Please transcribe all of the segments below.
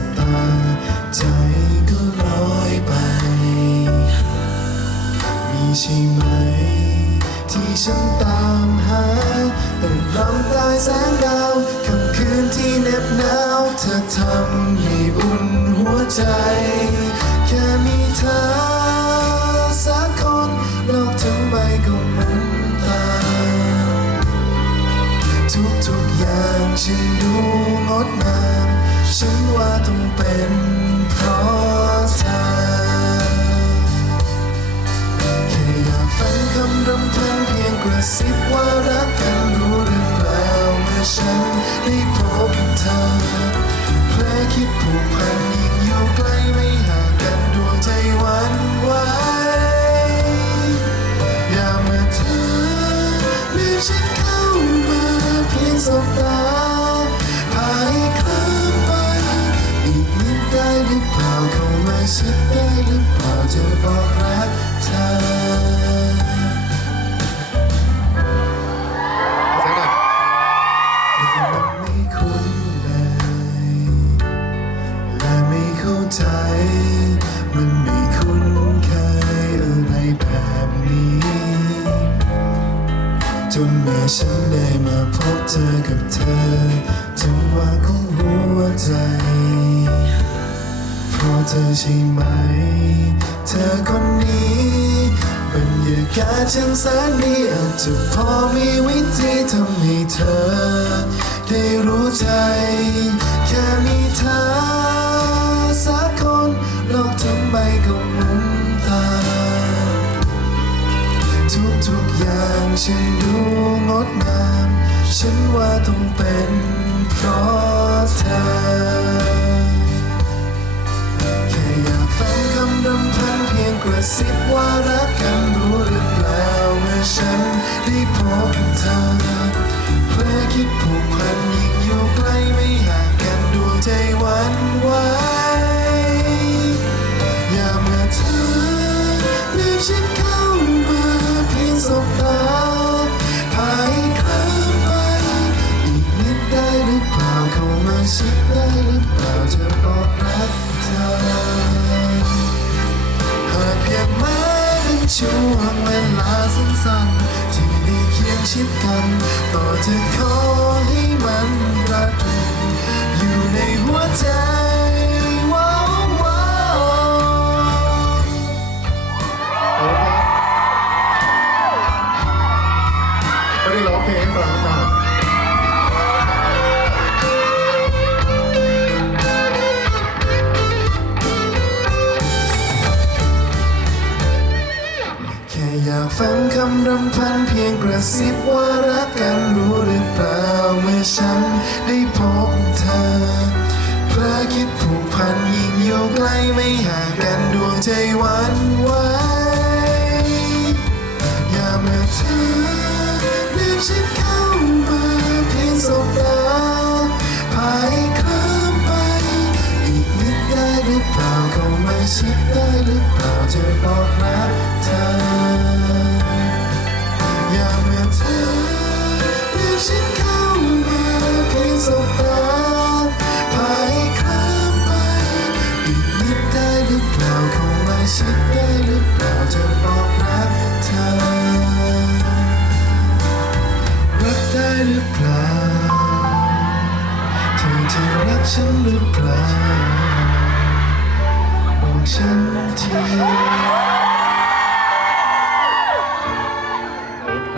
บตา ใจก็ลอยไป มีใช่ไหม ที่ฉันตามหาแต่ลำใต้แสงดาวค่ำคืนที่เหน็บหนาว เธอทำให้อุ่นหัวใจ เป็นเพราะเธอแค่อยากฟังคำรำพันเพียงกระซิบว่ารักกันรู้หรือเปล่าเมื่อฉันได้พบเธอเพลอคิดผูกพันยิ่งอยู่ใกล้ไม่ห่างกันดวงใจหวันไหวอย่ามาเธอเรียกฉันเข้ามาเพียงสบตา เข้ามาชิดได้หรือเปล่าจะบอกรักเธอมันไม่คุ้นเลย และไม่เข้าใจ มันไม่คุ้นเคยอะไรแบบนี้ จนเมื่อฉันได้มาพบเจอกับเธอจังหวะของหัวใจ เธอใช่ไหม เธอคนนี้บรรยากาศช่างแสนดีอาจจะพอมีวิธีทำให้เธอ ได้รู้ใจ แค่มีเธอสักคนโลกทั้งใบก็หมุนตามทุกอย่างฉันดูงดงาม ฉันว่าต้องเป็นเพราะเธอ ระซิบว่ารักกันรู้หรือเปล่าเมื่อฉันได้พบเธอเพลอคิดผูกพันยิ่งอยู่ใกล้ไม่ห่างกันดวงใจหวันหวาน ชิดกันก็จะขอ คำรำพันเพียงกระซิบว่ารักกันรู้หรือเปล่าเมื่อฉันได้พบเธอเพลอคิดผูกพันยิ่งอยู่ใกล้ไม่ห่างกันดวงใจหวันไหวอย่าเมื่อเธอเรียกฉันเข้ามาเพียงสบตาพาให้เคลิ้มไป อีกนิดได้หรือเปล่าเข้ามาชิดได้หรือ ฉันทีค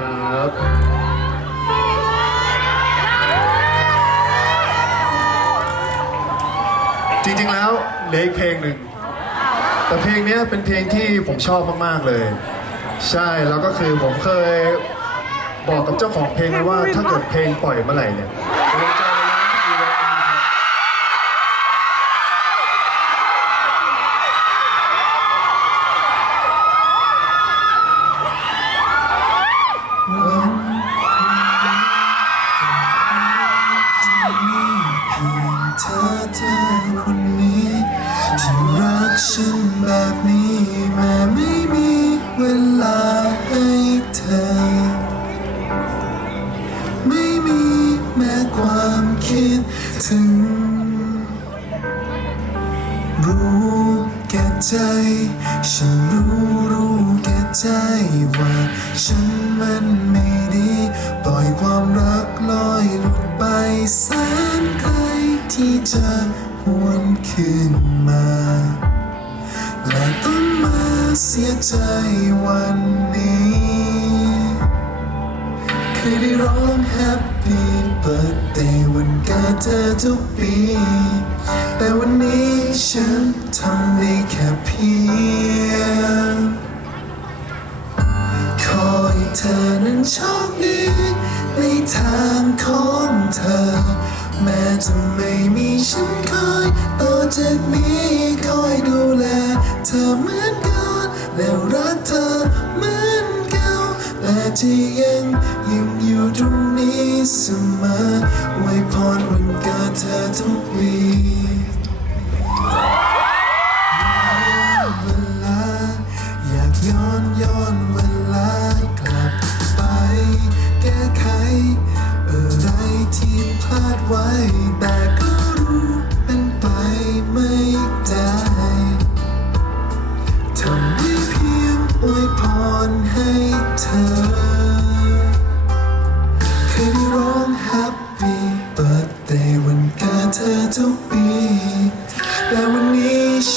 รับจริงๆแล้วเหลืออีกเพลงหนึ่ง แต่เพลงนี้เป็นเพลงที่ผมชอบมากๆเลย ใช่แล้วก็คือผมเคยบอกกับเจ้าของเพลงไว้ว่าถ้าเกิดเพลงปล่อยเมื่อไหร่เนี่ย ฉันแบบนี้แม้ไม่มีเวลาให้เธอ ไม่มีแม้ความคิดถึง รู้แก่ใจ ฉันรู้รู้แก่ใจว่าฉันมันไม่ดี ปล่อยความรักลอยหลุดไปแสนไกลที่จะหวนคืนมา และต้องมาเสียใจวันนี้เคยได้ร้อง Happy Birthday วันเกิดเธอทุกปี แต่วันนี้ฉันทำได้แค่เพียงขอให้เธอนั้นโชคดีในทางของเธอ แม้จะไม่มีฉันคอยต่อจากนี้คอยดูแล ธอเหมือนก่อนแล้วรักเธอเหมือนเก่าแต่ที่ยังยังอยู่ตรงนี้เสมอไว้พรวันเกิดเธอทุกปี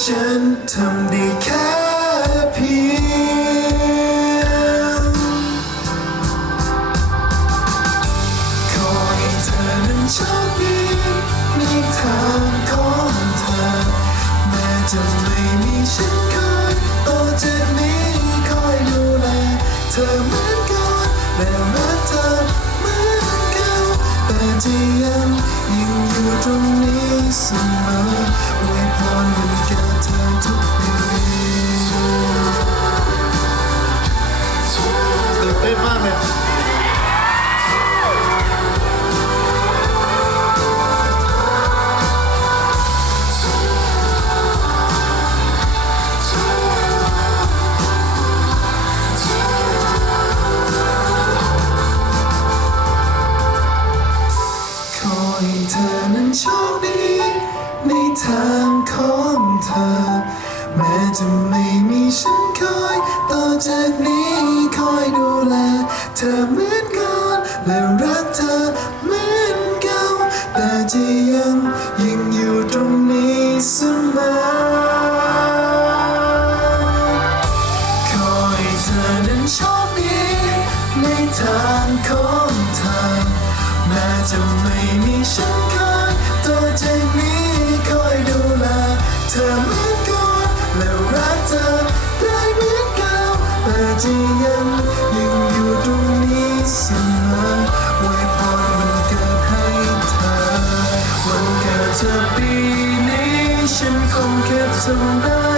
ฉันทำได้แค่เพียงขอให้เธอนั้นโชคดีในทางของเธอ แม้จะไม่มีฉันคอยต่อจากนี้คอยดูแลเธอเหมือนก่อนและรักเธอเหมือนเก่าแต่จะยังยังอยู่ตรงนี้เสมอ ตื่นเต้นมากเลยขอให้เธอนั้นโชคดีในทางของ เธอ แม้จะไม่มีฉันคอยต่อจากนี้คอยดูแล เธอเหมือนก่อนและรักเธอเหมือนเก่าแต่จะ จะยังยังอยู่ตรงนี้เสมอไว้พรวันเกิดให้เธอ วันเกิดเธอปีนี้ฉันคงแค่ทำได้